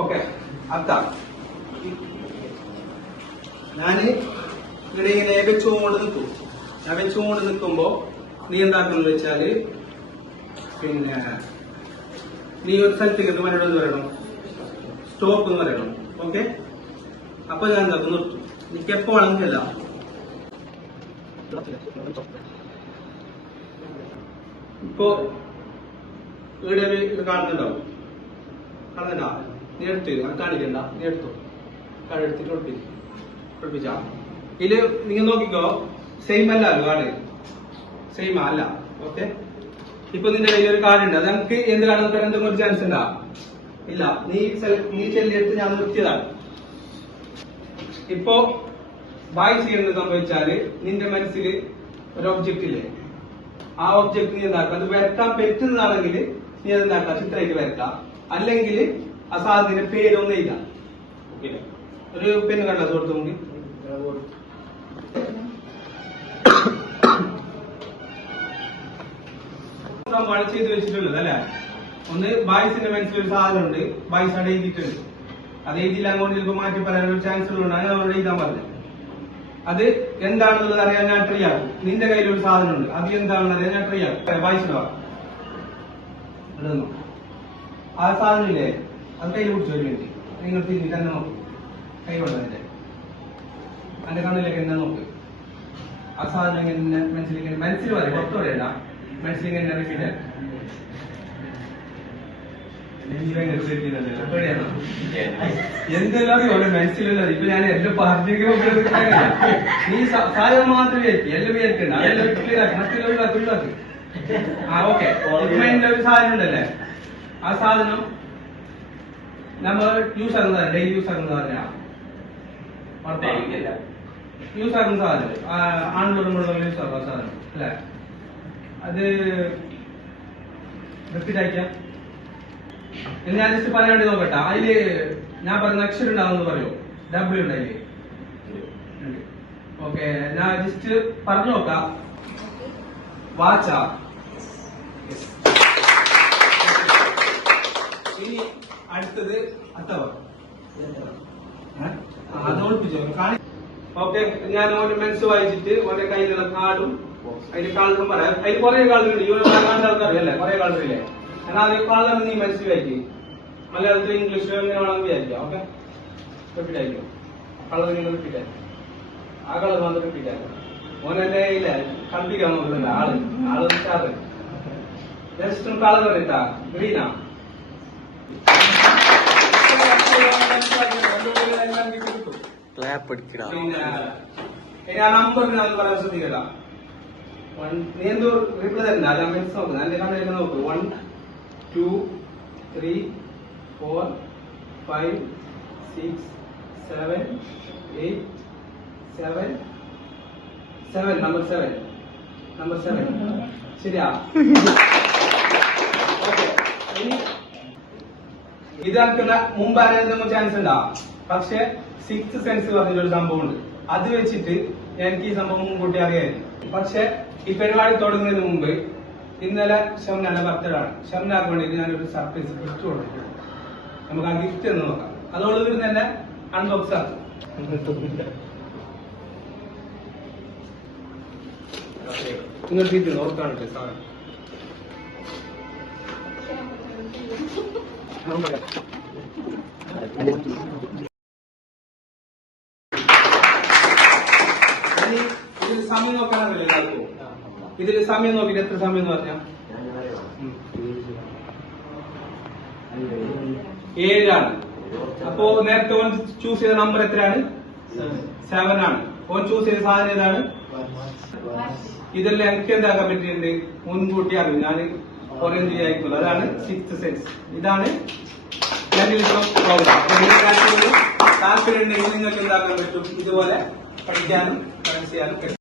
Okay അത്ത ഞാൻ ഇവിടെ ഇങ്ങനെ വെച്ചുകൊണ്ട് നിൽക്കും. ഞാൻ വെച്ചുകൊണ്ട് നിൽക്കുമ്പോ നീ എന്താക്കണെന്ന് വെച്ചാൽ പിന്നെ നീ ഒരു സ്ഥലത്തേക്ക് എന്നോട് എന്ന് പറയണം സ്റ്റോപ്പ് എന്ന് പറയണം. ഓക്കെ? അപ്പൊ ഞാൻ എന്താക്കും? നിർത്തും. എനിക്ക് എപ്പോ വേണമെങ്കിലല്ല. ഇപ്പോ ഇവിടെ ഒരു കാണുന്നുണ്ടാവും കാണുന്നുണ്ടാവും. കാണുന്നുണ്ടാ? നീ എടുത്ത് ഞാൻ കാണിക്കണ്ട നീ എടുത്തു. കാർഡ് എടുത്തിട്ട് ഒളിപ്പിച്ചു ഇതിൽ നിങ്ങൾ നോക്കിക്കോ. സെയിം അല്ല കാർഡ് സെയിം അല്ല. ഓക്കെ ഇപ്പൊ നിന്റെ കയ്യിൽ ഒരു കാർഡ് ഉണ്ട്. നമുക്ക് എന്ത് കാർഡ് നോക്കാൻ എന്തെങ്കിലും ചാൻസ് ഉണ്ടാ? ഇല്ല. നീ നീ ചെല്ലിയെടുത്ത് ഞാൻ നിർത്തിയതാണ്. ഇപ്പോ ബായ് ചെയ്യുന്നത് സംഭവിച്ചാൽ നിന്റെ മനസ്സിൽ ഒരു ഒബ്ജക്റ്റ് ഇല്ലേ? ആ ഒബ്ജക്റ്റ് നീ എന്താക്കാം? അത് വരക്കാൻ പറ്റുന്നതാണെങ്കിൽ നീ അത് എന്താക്കാം? ചിത്രമായിട്ട് വരക്കാം അല്ലെങ്കിൽ ആ സാധനത്തിന്റെ പേരൊന്നും ഇല്ല ഒരു പെണ്ണ് കണ്ട സുഹൃത്തു നോക്കി. സംഭവമാണ് ചെയ്ത് വെച്ചിട്ടുള്ളത് അല്ലെ? ഒന്ന് ബായ്സിന്റെ മനസ്സിൽ ഒരു സാധനം ഉണ്ട്. ബായ്സ് അവിടെ എഴുതിയിട്ടുണ്ട്. അത് എഴുതിയില്ല അങ്ങോട്ട് ചിലപ്പോൾ മാറ്റി പറയാനുള്ള ചാൻസ് ഉള്ളതുകൊണ്ട് അങ്ങനെ അവരോട് എഴുതാൻ പറഞ്ഞത്. അത് എന്താണെന്നുള്ളത് അറിയാൻ ഞാൻ ട്രൈ ആക്കും. നിന്റെ കയ്യിൽ ഒരു സാധനം ഉണ്ട്. അത് എന്താണെന്ന് അറിയാൻ ഞാൻ ട്രൈ ആക്കും. വായിച്ചു ആ സാധനം ഇല്ലേ? അത് കയ്യിൽ പിടിച്ചു ഒരു മിനിറ്റ് നിങ്ങൾ തിരിഞ്ഞിട്ട് എന്നെ നോക്ക്. കൈ കൊണ്ടതിന്റെ എന്റെ കണ്ണിലേക്ക് എന്നെ നോക്ക്. ആ സാധനം എങ്ങനെ മനസ്സിലേക്ക് മനസ്സിൽ വരെ പുറത്തു പറയണ്ട. മനസ്സിലേക്ക് എന്തെല്ലാം ഓരോ മനസ്സിലുള്ള ഇപ്പൊ ഞാൻ എല്ലാം പറഞ്ഞെങ്കിലും നീ കാര്യം സാധനം മാത്രം വിചാരിക്കും എല്ലാം വിചാരിക്കണ്ട അതെല്ലാം ക്ലിയർ ആക്കി. മറ്റുള്ള ഒഴിവാക്കി ഒഴിവാക്കി. ആ ഓക്കെ ഒരു സാധനം ഉണ്ടല്ലേ? ആ സാധനം നമ്മൾ യൂസ് ആകുന്ന ഡെയിലി യൂസ് ആകുന്ന സാധനം യൂസ് ആകുന്ന സാധനം. ആൺപെടുമ്പോഴുള്ള യൂസ് ആകുന്ന സാധനം അല്ലേ? അത് റിപ്പീറ്റ് ആക്കിയാ? ഞാൻ ജസ്റ്റ് പറയാൻ വേണ്ടി നോക്കട്ടെ. അതിൽ ഞാൻ പറഞ്ഞ അക്ഷരം ഉണ്ടാവുമെന്ന് പറയോ? ഡബ്ല്യു ഉണ്ട്. അതിൽ ഓക്കെ ഞാൻ ജസ്റ്റ് പറഞ്ഞു നോക്കാം. വാച്ച? അടുത്തത് ഓക്കെ ഞാൻ ഓന്റെ മെൻസ് വായിച്ചിട്ട് ഓന്റെ കയ്യിലുള്ള കാർഡും അതിന്റെ കളറും പറയാം. അതിന് കുറെ കളറുണ്ട് ഈ കാണുന്ന ആൾക്കാരല്ലേ? കുറെ കളറില്ലേ ഞാൻ ആദ്യം കളർ നീ മനസ്സിൽ വായിക്കും മലയാളത്തിൽ ഇംഗ്ലീഷിലോ എങ്ങനെ വേണമെന്ന് വിചാരിക്കാം. ഓക്കെ? ആയിരിക്കും കളർ നിങ്ങൾ ആയിരിക്കും ആ കളർ മാത്രം ഓനെന്നെ ഇല്ല കണ്ടിക്കാൻ നോക്കുന്നില്ല ആൾ. ആൾ ഉഷാറ് ജസ്റ്റ് കളർ പറയട്ടാ. ഗ്രീനാ ക്ലാപ്പ് അടിക്കടാ പിന്നെ ഇനി ആ നമ്പർ ഞാൻ പറയാൻ ശ്രദ്ധിക്കല വൺ നീ എന്തോ റിപ്ലൈ തരുന്ന ഞാൻ മെൻസ് നോക്കുന്നത് എന്റെ കണ്ണിലേക്ക് നോക്ക് one two three four five six seven eight seven seven number seven number seven ശരിയാ ഓക്കെ ഇനി ഇത് നടക്കുന്ന മുമ്പ് അറിയാൻ ചാൻസ് ഉണ്ടാവും പക്ഷെ സിക്സ് സെൻസ് പറഞ്ഞൊരു സംഭവം ഉണ്ട് അത് വെച്ചിട്ട് എനിക്ക് ഈ സംഭവം മുൻകൂട്ടി അറിയായിരുന്നു. പക്ഷെ ഈ പരിപാടി തുടങ്ങുന്നതിന് മുമ്പ് ഇന്നലെ ഷംനാന്റെ ബർത്ത്ഡേ ആണ്. ഷംനാക്ക് വേണ്ടിയിട്ട് ഞാനൊരു സർപ്രൈസ് ഗിഫ്റ്റ് കൊടുത്തു നമുക്ക് ആ ഗിഫ്റ്റ് എന്ന് നോക്കാം. അതോട് ഇവർ തന്നെ അൺബോക്സ് ആക്കും. തിരിച്ചു നോക്കാണ് സാധനം. ഇതിൽ സമയം നോക്കാനറിയില്ല എല്ലാവർക്കും? ഇതിൽ സമയം നോക്കിയിട്ട് എത്ര സമയം എന്ന് പറഞ്ഞാൽ ഏഴാണ് അപ്പോ നേരത്തെ ഓൻ ചൂസ് ചെയ്ത നമ്പർ എത്രയാണ്? സെവൻ ആണ്. ഓൻ ചൂസ് ചെയ്ത സാധനം ഏതാണ്? ഇതെല്ലാം എനിക്ക് എന്താക്കാൻ പറ്റിയിട്ടുണ്ട്? മുൻകൂട്ടി അറിയും ഞാൻ എന്ത് വിചാരിക്കുള്ളൂ അതാണ് സിക്സ് സെൻസ് ഇതാണ് താല്പര്യം ഉണ്ടെങ്കിൽ നിങ്ങൾക്ക് എന്താക്കാൻ പറ്റും? ഇതുപോലെ പഠിക്കാനും മനസ്സിലാക്കാനും